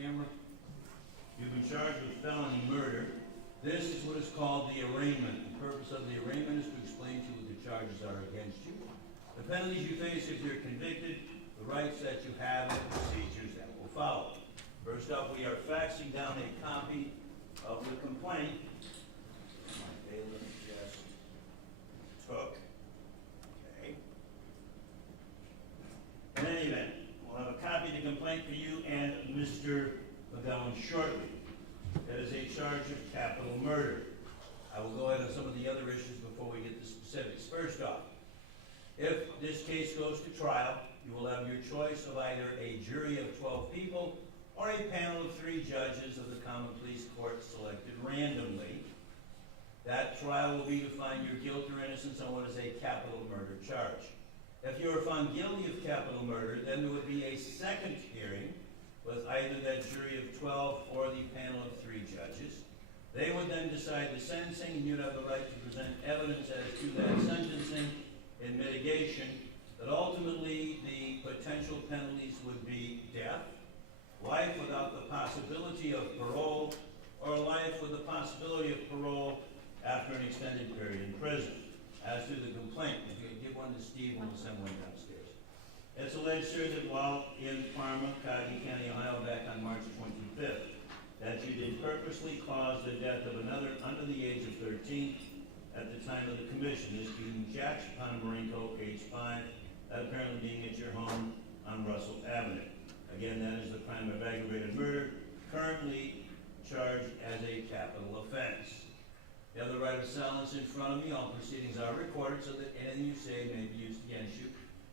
camera. You've been charged with felony murder. This is what is called the arraignment. The purpose of the arraignment is to explain to you what the charges are against you, the penalties you face if you're convicted, the rights that you have, and the procedures that will follow. First up, we are faxing down a copy of the complaint. My bailiff just took. Okay. In any event, we'll have a copy of the complaint for you and Mr. McGowan shortly. That is a charge of capital murder. I will go ahead on some of the other issues before we get to specifics. First off, if this case goes to trial, you will have your choice of either a jury of 12 people or a panel of 3 judges of the Common Pleas Court selected randomly. That trial will be to find your guilt or innocence on what is a capital murder charge. If you are found guilty of capital murder, then there would be a second hearing with either that jury of 12 or the panel of 3 judges. They would then decide the sentencing, and you'd have the right to present evidence as to that sentencing in mitigation, that ultimately the potential penalties would be death, life without the possibility of parole, or life with the possibility of parole after an extended period in prison. As to the complaint, if you could give one to Steve, we'll send one downstairs. It's alleged, sir, that while in Parma, Cuyahoga-County, Ohio, back on March 25th, that you did purposely cause the death of another under the age of 13 at the time of the commission, this being Jax Ponomarenko, age 5, that apparently being at your home on Russell Avenue. Again, that is the crime of aggravated murder, currently charged as a capital offense. You have the right of silence in front of me. All proceedings are recorded so that anything you say may be used against you.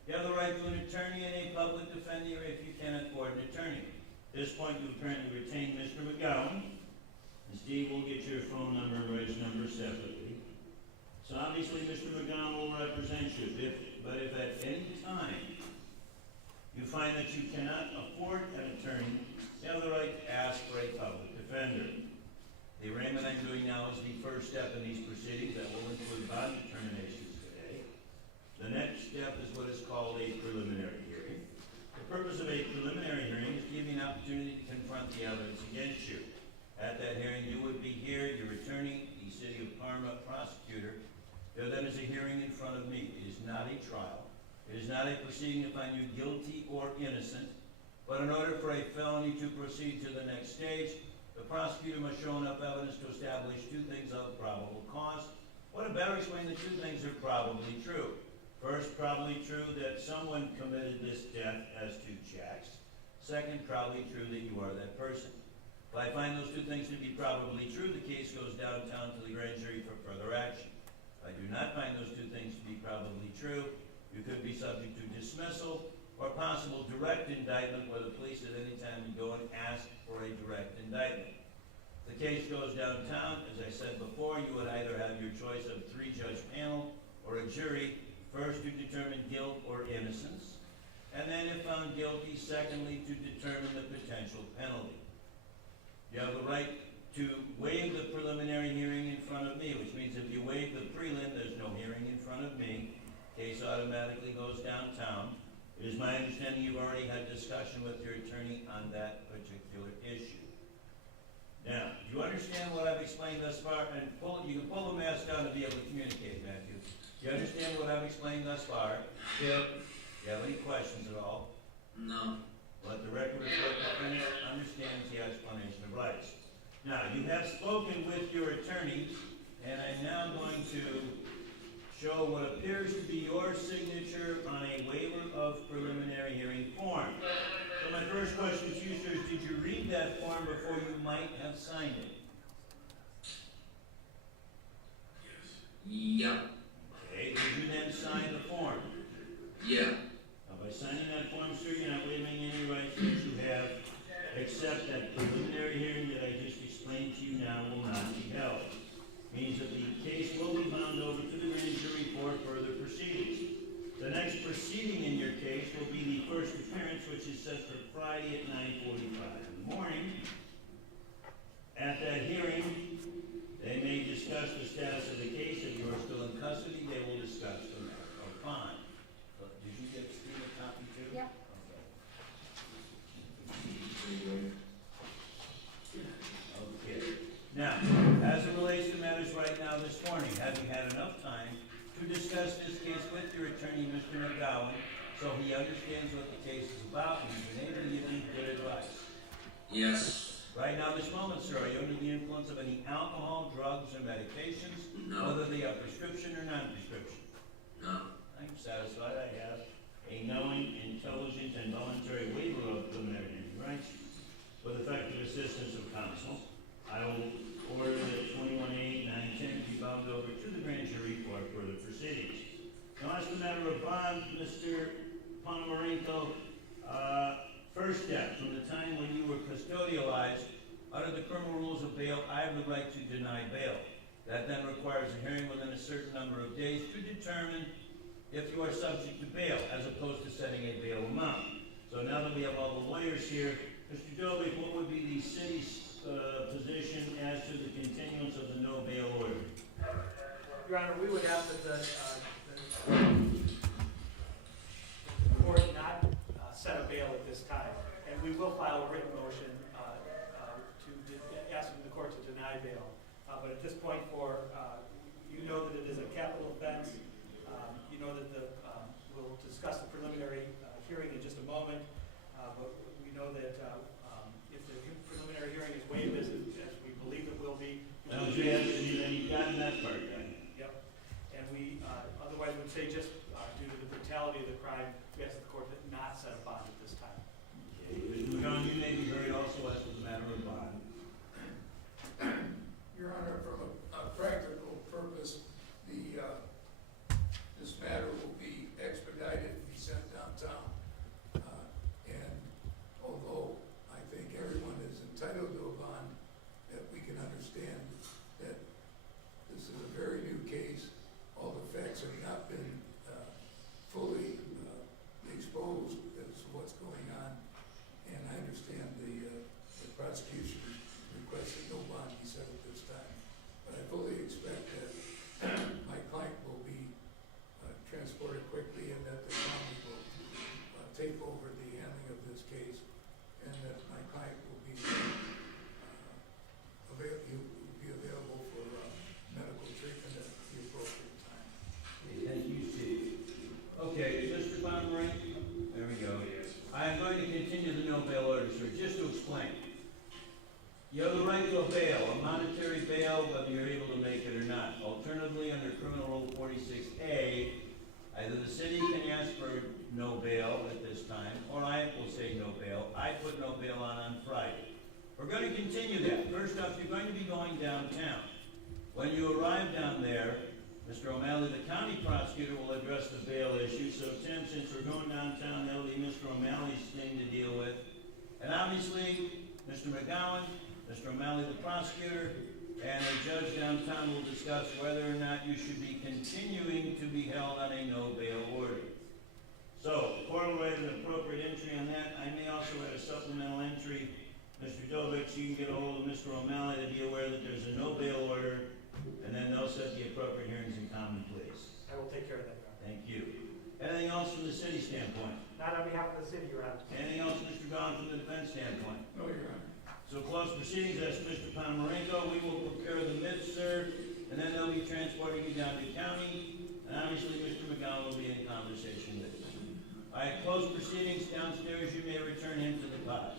You have the right to an attorney and a public defender if you can afford an attorney. At this point, you apparently retain Mr. McGowan. And Steve will get your phone number and Ray's number separately. So obviously, Mr. McGowan will represent you. But if at any time you find that you cannot afford an attorney, you have the right to ask for a public defender. The arraignment I'm doing now is the first step in these proceedings that will include bond determinations today. The next step is what is called a preliminary hearing. The purpose of a preliminary hearing is to give you an opportunity to confront the evidence against you. At that hearing, you would be here, your attorney, the City of Parma prosecutor. There then is a hearing in front of me. It is not a trial. It is not a proceeding to find you guilty or innocent. But in order for a felony to proceed to the next stage, the prosecutor must show enough evidence to establish 2 things of probable cause. What to better explain the 2 things are probably true. First, probably true that someone committed this death as to Jax. Second, probably true that you are that person. If I find those 2 things to be probably true, the case goes downtown to the grand jury for further action. If I do not find those 2 things to be probably true, you could be subject to dismissal or possible direct indictment, where the police at any time would go and ask for a direct indictment. If the case goes downtown, as I said before, you would either have your choice of 3-judge panel or a jury, first to determine guilt or innocence, and then if found guilty, secondly, to determine the potential penalty. You have the right to waive the preliminary hearing in front of me, which means if you waive the prelim, there's no hearing in front of me. Case automatically goes downtown. It is my understanding you've already had discussion with your attorney on that particular issue. Now, do you understand what I've explained thus far? And you can pull the mask down to be able to communicate, Matthew. Do you understand what I've explained thus far? Yep. Do you have any questions at all? No. Let the record reflect the defendant understands the explanation of rights. Now, you have spoken with your attorney, and I'm now going to show what appears to be your signature on a waiver of preliminary hearing form. So my first question to you, sir, is did you read that form before you might have signed it? Yeah. Okay, did you then sign the form? Yeah. Now, by signing that form, sir, you're not waiving any rights that you have, except that preliminary hearing that I just explained to you now will not be held. Means that the case will be bound over to the grand jury for further proceedings. The next proceeding in your case will be the first appearance, which is set for Friday at 9:45 in the morning. At that hearing, they may discuss the status of the case, if you are still in custody. so he understands what the case is about, and he's been able to give you good advice. Yes. Right now, this moment, sir, are you under the influence of any alcohol, drugs, or medications? No. Whether they are prescription or non-prescription? No. I'm satisfied I have a knowing, intelligent, and voluntary waiver of preliminary rights with effective assistance of counsel. I will order that 21A910 be bound over to the grand jury for further proceedings. Now, as the matter of bond, Mr. Ponomarenko, first step, from the time when you were custodialized, under the criminal rules of bail, I have the right to deny bail. That then requires a hearing within a certain number of days to determine if you are subject to bail, as opposed to setting a bail amount. So now that we have all the lawyers here, Mr. Dobik, what would be the city's position as to the continuance of the no bail order? Your Honor, we would ask that the court not set a bail at this time, and we will file a written motion to asking the court to deny bail. But at this point, you know that it is a capital offense. You know that we'll discuss the preliminary hearing in just a moment. But we know that if the preliminary hearing is waived, as we believe it will be. Now, you've gotten that part done. Yep. And we otherwise would say just due to the brutality of the crime, we ask the court to not set a bond at this time. Okay. Mr. McGowan, you may be heard also as to the matter of bond. Your Honor, from a practical purpose, this matter will be expedited and be sent downtown. And although I think everyone is entitled to a bond, that we can understand that this is a very new case. All the facts have not been fully exposed as to what's going on. And I understand the prosecution requested no bond be set at this time. But I fully expect that my client will be transported quickly and that the county will take over the handling of this case, and that my client will be available for medical treatment at the appropriate time. Okay, thank you, Chief. Okay, Mr. Ponomarenko, there we go. I am going to continue the no bail order, sir, just to explain. You have the right to a bail, a monetary bail, whether you're able to make it or not. Alternatively, under Criminal Rule 46A, either the city can ask for no bail at this time, or I will say no bail. I put no bail on Friday. We're going to continue that. First off, you're going to be going downtown. When you arrive down there, Mr. O'Malley, the county prosecutor, will address the bail issue. So, Tim, since we're going downtown, that'll be Mr. O'Malley's thing to deal with. And obviously, Mr. McGowan, Mr. O'Malley, the prosecutor, and the judge downtown will discuss whether or not you should be continuing to be held on a no bail order. So, the court will write an appropriate entry on that. I may also add a supplemental entry, Mr. Dobik, so you can get a hold of Mr. O'Malley to be aware that there's a no bail order, and then they'll set the appropriate hearings in common pleas. I will take care of that, Your Honor. Thank you. Anything else from the city standpoint? Not on behalf of the city, Your Honor. Anything else, Mr. Gahn, from the defense standpoint? No, Your Honor. So close proceedings, that's Mr. Ponomarenko. We will prepare the minutes, sir, and then they'll be transporting you down to county, and obviously Mr. McGowan will be in conversation with you. All right, close proceedings downstairs. You may return him to the pod.